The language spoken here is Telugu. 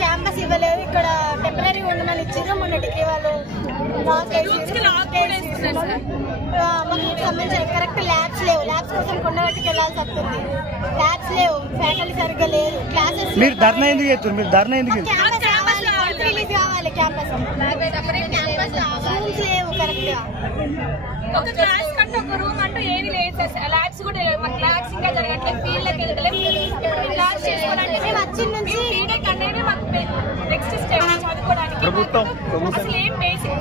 క్యాంపస్ ఇవ్వలేదు, ఇక్కడ టెంపరీ ఉండమని ఇచ్చారు. మొన్న డిగ్రీ వాళ్ళు మాకు సంబంధించిన కరెక్ట్ ల్యాబ్స్ లేవు. ల్యాబ్స్ కోసం కొండగట్టుకు వెళ్ళాల్సి వస్తుంది. ల్యాబ్స్ లేవు, ఫ్యాకల్టీ సరిగ్గా లేదు, క్లాసెస్ మీరు ధర్నా ఎందుకు చేస్తారు? మీరు ధర్నా ఎందుకు క్యాంపస్ కావాలి, రిలీజ్ కావాలి. క్యాంపస్ రూమ్స్ లేవు కరెక్ట్ గా. ఒక క్లాస్ కంటే ఒక రూమ్ అంటూ ఏది లేదు సార్. ల్యాబ్స్ కూడా లేదు. మాకు ల్యాబ్స్ ఇంకా జరగట్లేదు, ఫీల్డ్కి వెళ్ళలేదు. క్లాస్ చేసుకోవడానికి మేము వచ్చిన నుంచి బీటెక్ అనేది మాకు నెక్స్ట్ స్టెప్ చదువుకోవడానికి అసలు ఏం బేసిక్